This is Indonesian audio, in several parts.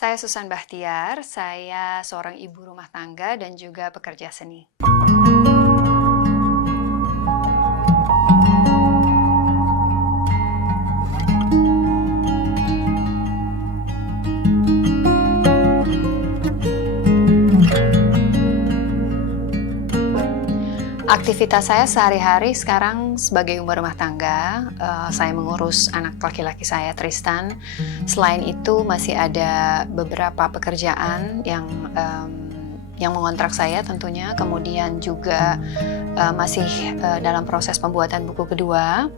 Saya Susan Bahtiar, saya seorang ibu rumah tangga dan juga pekerja seni. Aktivitas saya sehari-hari sekarang sebagai ibu rumah tangga, saya mengurus anak laki-laki saya, Tristan. Selain itu masih ada beberapa pekerjaan yang mengontrak saya tentunya, kemudian juga masih dalam proses pembuatan buku kedua.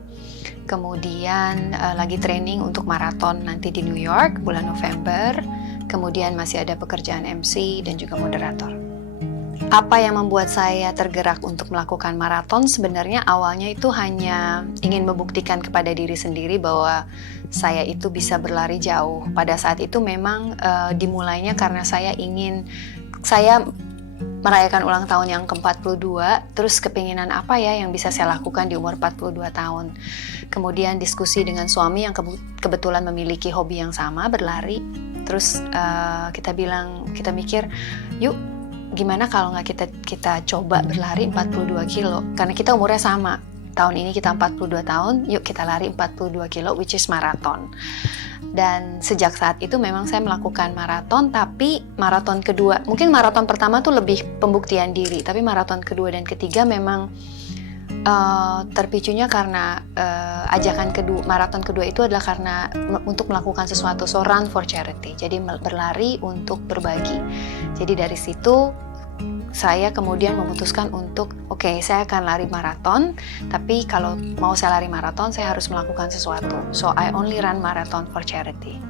Kemudian lagi training untuk maraton nanti di New York bulan November. Kemudian masih ada pekerjaan MC dan juga moderator. Apa yang membuat saya tergerak untuk melakukan maraton? Sebenarnya awalnya itu hanya ingin membuktikan kepada diri sendiri bahwa saya itu bisa berlari jauh. Pada saat itu memang dimulainya karena saya merayakan ulang tahun yang ke-42, terus kepinginan apa ya yang bisa saya lakukan di umur 42 tahun. Kemudian diskusi dengan suami yang kebetulan memiliki hobi yang sama, berlari. Terus kita mikir, yuk gimana kalau nggak kita coba berlari 42 kilo, karena kita umurnya sama. Tahun ini kita 42 tahun, yuk kita lari 42 kilo, which is maraton. Dan sejak saat itu memang saya melakukan maraton, tapi maraton kedua, mungkin maraton pertama tuh lebih pembuktian diri, tapi maraton kedua dan ketiga memang terpicunya karena maraton kedua itu adalah karena untuk melakukan sesuatu, so run for charity, jadi berlari untuk berbagi. Jadi dari situ saya kemudian memutuskan untuk saya akan lari maraton, tapi kalau mau saya lari maraton saya harus melakukan sesuatu, so I only run marathon for charity.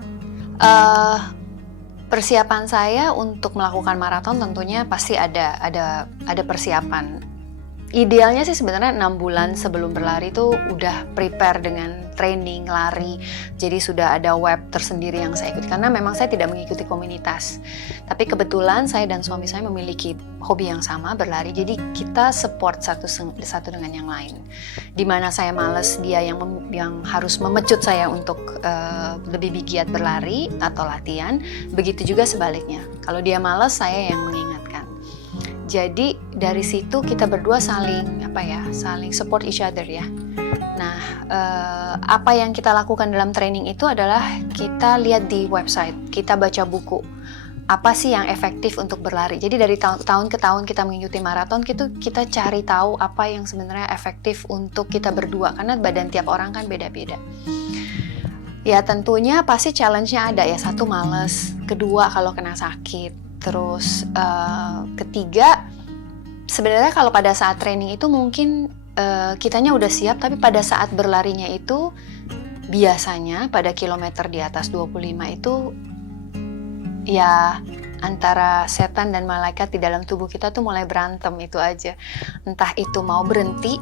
Persiapan saya untuk melakukan maraton tentunya pasti ada persiapan. Idealnya sih sebenarnya 6 bulan sebelum berlari itu udah prepare dengan training lari. Jadi sudah ada web tersendiri yang saya ikuti, karena memang saya tidak mengikuti komunitas. Tapi kebetulan saya dan suami saya memiliki hobi yang sama, berlari. Jadi kita support satu dengan yang lain. Dimana saya males, dia yang harus memecut saya untuk lebih giat berlari atau latihan. Begitu juga sebaliknya. Kalau dia males, saya yang mengingatkan. Jadi dari situ kita berdua saling support each other ya. Nah, apa yang kita lakukan dalam training itu adalah kita lihat di website, kita baca buku. Apa sih yang efektif untuk berlari? Jadi dari tahun ke tahun kita mengikuti maraton, kita cari tahu apa yang sebenarnya efektif untuk kita berdua, karena badan tiap orang kan beda-beda. Ya tentunya pasti challenge-nya ada ya, satu males, kedua kalau kena sakit. Terus ketiga, sebenarnya kalau pada saat training itu mungkin kitanya udah siap, tapi pada saat berlarinya itu biasanya pada kilometer di atas 25 itu ya antara setan dan malaikat di dalam tubuh kita tuh mulai berantem, itu aja. Entah itu mau berhenti,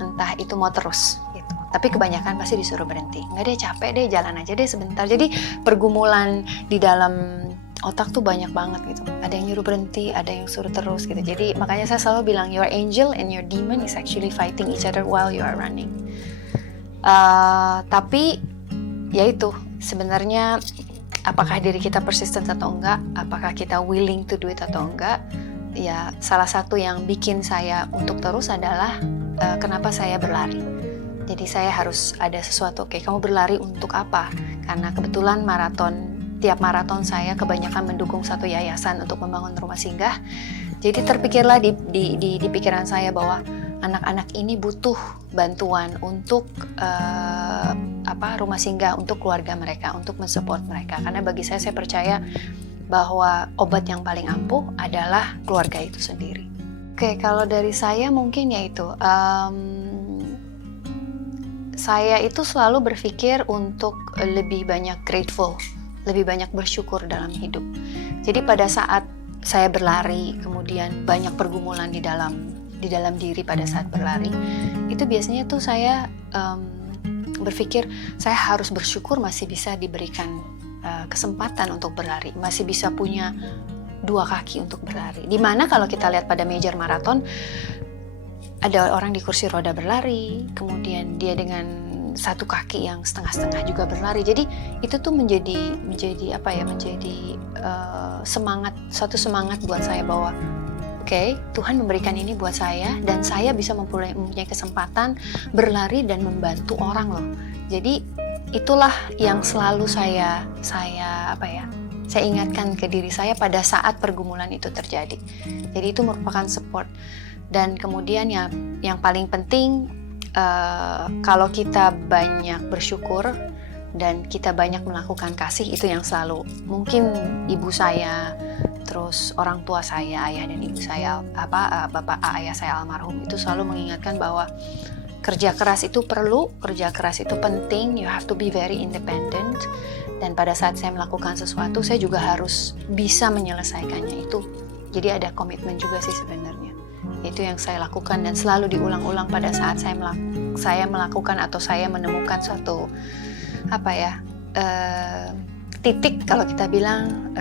entah itu mau terus gitu. Tapi kebanyakan pasti disuruh berhenti. Nggak deh, capek deh, jalan aja deh sebentar. Jadi pergumulan di dalam otak tuh banyak banget gitu. Ada yang nyuruh berhenti, ada yang suruh terus gitu. Jadi makanya saya selalu bilang your angel and your demon is actually fighting each other while you are running. Tapi ya itu sebenarnya apakah diri kita persistent atau enggak, apakah kita willing to do it atau enggak. Ya salah satu yang bikin saya untuk terus adalah kenapa saya berlari. Jadi saya harus ada sesuatu, kamu berlari untuk apa? Karena kebetulan tiap maraton saya kebanyakan mendukung satu yayasan untuk membangun rumah singgah. Jadi terpikirlah di pikiran saya bahwa anak-anak ini butuh bantuan untuk rumah singgah untuk keluarga mereka, untuk mensupport mereka. Karena bagi saya percaya bahwa obat yang paling ampuh adalah keluarga itu sendiri. Kalau dari saya mungkin yaitu saya itu selalu berpikir untuk lebih banyak grateful, lebih banyak bersyukur dalam hidup. Jadi pada saat saya berlari, kemudian banyak pergumulan di dalam diri pada saat berlari, itu biasanya tuh saya berpikir saya harus bersyukur masih bisa diberikan kesempatan untuk berlari, masih bisa punya 2 kaki untuk berlari. Dimana kalau kita lihat pada major marathon, ada orang di kursi roda berlari, kemudian dia dengan satu kaki yang setengah-setengah juga berlari. Jadi itu tuh menjadi suatu semangat buat saya bahwa oke, Tuhan memberikan ini buat saya dan saya bisa mempunyai kesempatan berlari dan membantu orang loh. Jadi itulah yang selalu saya ingatkan ke diri saya pada saat pergumulan itu terjadi. Jadi itu merupakan support. Dan kemudian yang paling penting, kalau kita banyak bersyukur dan kita banyak melakukan kasih, itu yang selalu mungkin ibu saya, terus orang tua saya, ayah dan ibu saya, bapak ayah saya almarhum itu selalu mengingatkan bahwa kerja keras itu perlu, kerja keras itu penting, you have to be very independent. Dan pada saat saya melakukan sesuatu, saya juga harus bisa menyelesaikannya itu. Jadi ada komitmen juga sih sebenarnya. Itu yang saya lakukan dan selalu diulang-ulang pada saat saya melakukan atau saya menemukan suatu titik, kalau kita bilang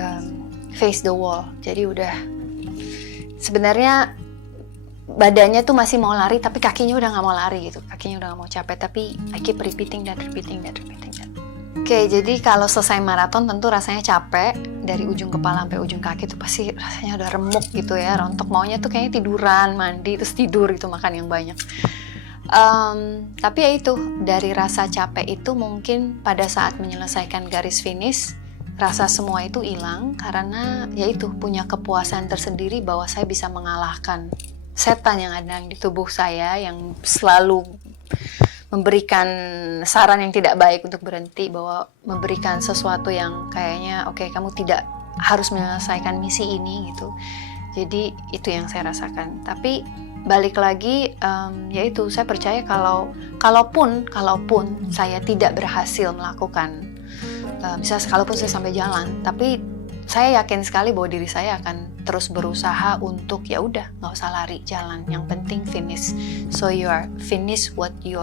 face the wall. Jadi udah sebenarnya badannya tuh masih mau lari tapi kakinya udah nggak mau lari gitu, kakinya udah nggak mau capek, tapi I keep repeating that. Oke, jadi kalau selesai maraton tentu rasanya capek dari ujung kepala sampai ujung kaki tuh pasti rasanya udah remuk gitu ya, rontok, maunya tuh kayaknya tiduran, mandi terus tidur gitu, makan yang banyak. Tapi ya itu, dari rasa capek itu mungkin pada saat menyelesaikan garis finish rasa semua itu hilang, karena ya itu punya kepuasan tersendiri bahwa saya bisa mengalahkan setan yang ada di tubuh saya yang selalu memberikan saran yang tidak baik untuk berhenti, bahwa memberikan sesuatu yang kayaknya oke, kamu tidak harus menyelesaikan misi ini gitu. Jadi itu yang saya rasakan. Tapi balik lagi, yaitu saya percaya kalaupun saya tidak berhasil melakukan, misalnya kalaupun saya sampai jalan, tapi saya yakin sekali bahwa diri saya akan terus berusaha untuk ya udah nggak usah lari, jalan, yang penting finish. So you are finish what you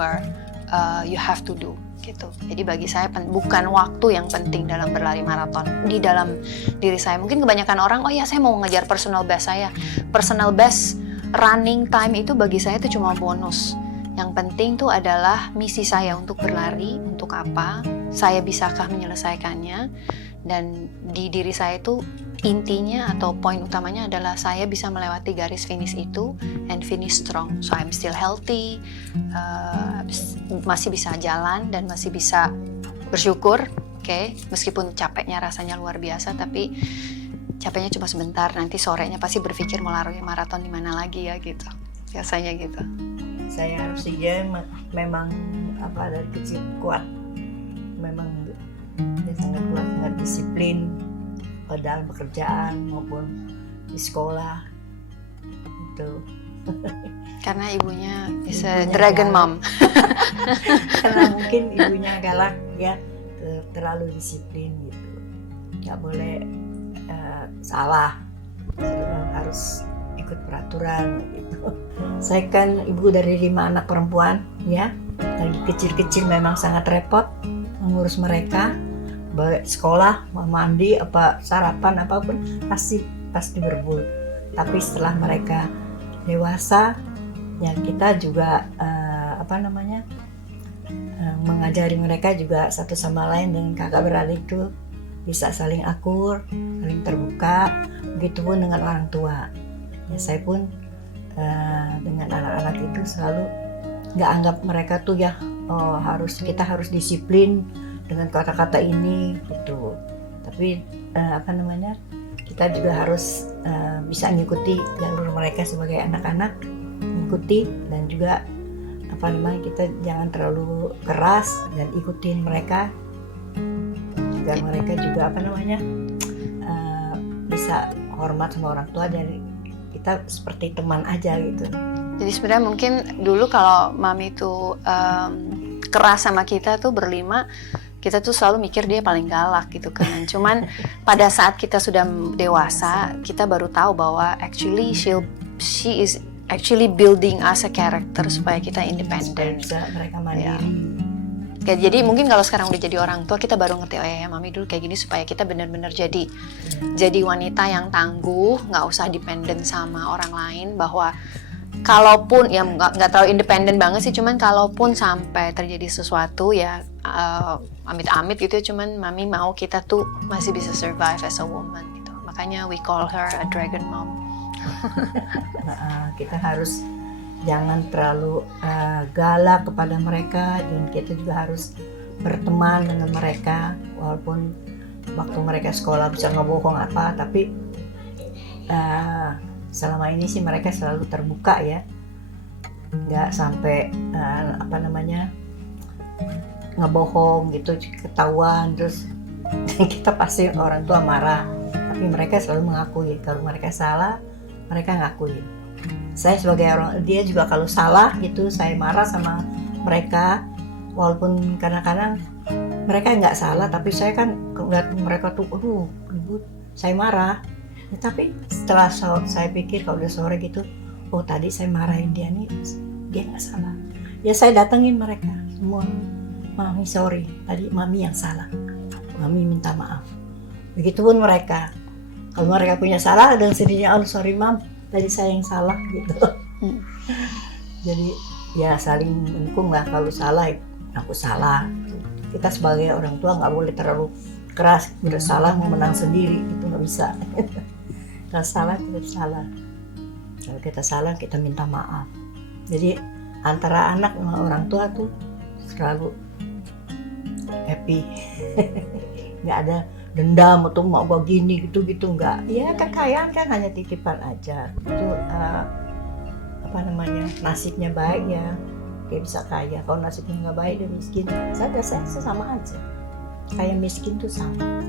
have to do gitu. Jadi bagi saya bukan waktu yang penting dalam berlari maraton. Di dalam diri saya mungkin kebanyakan orang, oh ya saya mau ngejar personal best saya. Personal best running time itu bagi saya itu cuma bonus. Yang penting tuh adalah misi saya untuk berlari, untuk apa, saya bisakah menyelesaikannya. Dan di diri saya itu intinya atau poin utamanya adalah saya bisa melewati garis finish itu and finish strong. So I'm still healthy, masih bisa jalan dan masih bisa bersyukur. Oke, meskipun capeknya rasanya luar biasa, tapi capeknya cuma sebentar. Nanti sorenya pasti berpikir mau lari maraton di mana lagi ya gitu. Biasanya gitu. Saya harus memang dari kecil kuat. Memang dia sangat kuat, sangat disiplin dalam pekerjaan maupun di sekolah itu. Karena ibunya is a dragon mom. Karena mungkin ibunya galak ya, terlalu disiplin gitu, nggak boleh salah, harus ikut peraturan gitu. Saya kan ibu dari 5 anak perempuan ya, dari kecil-kecil memang sangat repot mengurus mereka. Baik sekolah, mau mandi, apa sarapan apapun pasti berebut. Tapi setelah mereka dewasa, ya kita juga mengajari mereka juga satu sama lain dengan kakak beradik itu bisa saling akur, saling terbuka. Begitupun dengan orang tua. Ya saya pun dengan anak-anak itu selalu nggak anggap mereka tuh ya kita harus disiplin dengan kata-kata ini gitu. Tapi kita juga harus bisa mengikuti jalur mereka sebagai anak-anak, mengikuti, dan juga kita jangan terlalu keras dan ikutin mereka. Juga mereka juga bisa hormat sama orang tua, dan kita seperti teman aja gitu. Jadi sebenarnya mungkin dulu kalau mami itu keras sama kita tuh berlima, kita tuh selalu mikir dia paling galak gitu kan. Cuman pada saat kita sudah dewasa, kita baru tahu bahwa actually she is actually building us a character supaya kita independen. Bisa mereka mandiri. Ya. Jadi mungkin kalau sekarang udah jadi orang tua, kita baru ngerti, oh ya mami dulu kayak gini supaya kita benar-benar jadi wanita yang tangguh, nggak usah dependen sama orang lain, bahwa kalaupun ya nggak terlalu independen banget sih, cuman kalaupun sampai terjadi sesuatu ya amit-amit gitu ya, cuman mami mau kita tuh masih bisa survive as a woman gitu. Makanya we call her a dragon mom. Kita harus jangan terlalu galak kepada mereka, dan kita juga harus berteman dengan mereka walaupun waktu mereka sekolah bisa ngebohong apa, tapi selama ini sih mereka selalu terbuka ya, nggak sampai ngebohong gitu ketahuan terus kita pasti orang tua marah, tapi mereka selalu mengakui kalau mereka salah, mereka ngakui. Saya sebagai orang, dia juga kalau salah gitu saya marah sama mereka, walaupun kadang-kadang mereka nggak salah, tapi saya kan ngeliat mereka tuh ribut, saya marah. Ya, tapi setelah saya pikir kalau udah sore gitu, oh tadi saya marahin dia nih, dia nggak salah. Ya saya datengin mereka semua, mami sorry, tadi mami yang salah, mami minta maaf. Begitupun mereka, kalau mereka punya salah dan sendirinya, oh sorry mam, tadi saya yang salah gitu. Jadi ya saling mendukung lah, kalau salah aku salah. Kita sebagai orang tua nggak boleh terlalu keras, udah salah mau menang sendiri, itu nggak bisa. Kalau salah kita salah, kalau kita salah kita minta maaf. Jadi antara anak sama orang tua tuh selalu happy. Nggak ada dendam atau mau begini gitu nggak. Ya kekayaan kan hanya titipan aja. Itu nasibnya baik ya dia bisa kaya. Kalau nasibnya nggak baik dia miskin, saya sama aja. Kaya miskin tuh sama.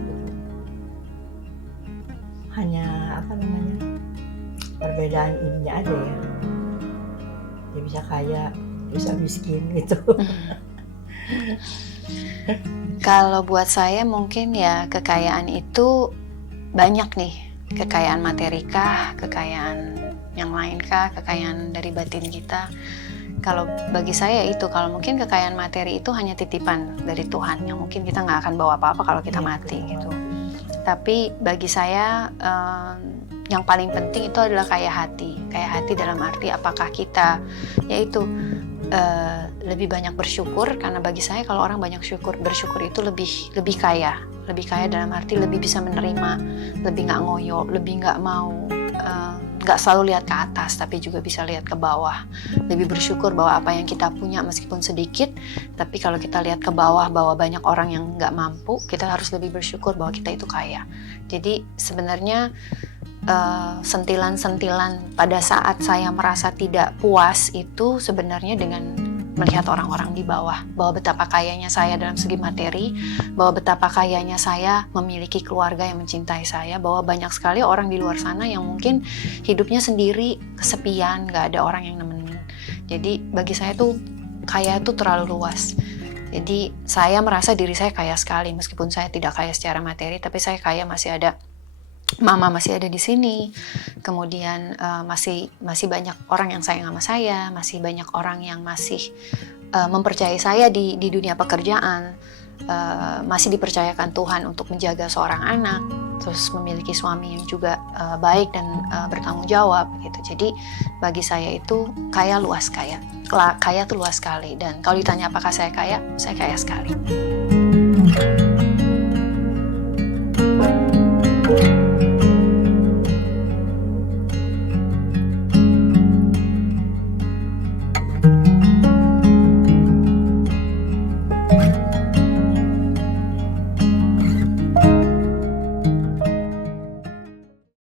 Hanya perbedaan ininya aja ya. Dia bisa kaya, bisa miskin gitu. Kalau buat saya mungkin ya kekayaan itu banyak nih. Kekayaan materi kah, kekayaan yang lain kah, kekayaan dari batin kita. Kalau bagi saya itu, kalau mungkin kekayaan materi itu hanya titipan dari Tuhan yang mungkin kita nggak akan bawa apa-apa kalau kita mati gitu. Tapi bagi saya yang paling penting itu adalah kayak hati dalam arti apakah kita yaitu lebih banyak bersyukur, karena bagi saya kalau orang banyak bersyukur itu lebih kaya dalam arti lebih bisa menerima, lebih nggak ngoyo, lebih nggak mau nggak selalu lihat ke atas tapi juga bisa lihat ke bawah, lebih bersyukur bahwa apa yang kita punya meskipun sedikit, tapi kalau kita lihat ke bawah bahwa banyak orang yang nggak mampu, kita harus lebih bersyukur bahwa kita itu kaya. Jadi sebenarnya sentilan-sentilan pada saat saya merasa tidak puas itu sebenarnya dengan melihat orang-orang di bawah, bahwa betapa kayanya saya dalam segi materi, bahwa betapa kayanya saya memiliki keluarga yang mencintai saya, bahwa banyak sekali orang di luar sana yang mungkin hidupnya sendiri, kesepian, gak ada orang yang nemenin. Jadi bagi saya tuh kaya tuh terlalu luas. Jadi saya merasa diri saya kaya sekali, meskipun saya tidak kaya secara materi, tapi saya kaya masih ada Mama masih ada di sini, kemudian masih banyak orang yang sayang sama saya, masih banyak orang yang masih mempercayai saya di dunia pekerjaan, masih dipercayakan Tuhan untuk menjaga seorang anak, terus memiliki suami yang juga baik dan bertanggung jawab gitu. Jadi bagi saya itu kaya tuh luas sekali, dan kalau ditanya apakah saya kaya sekali.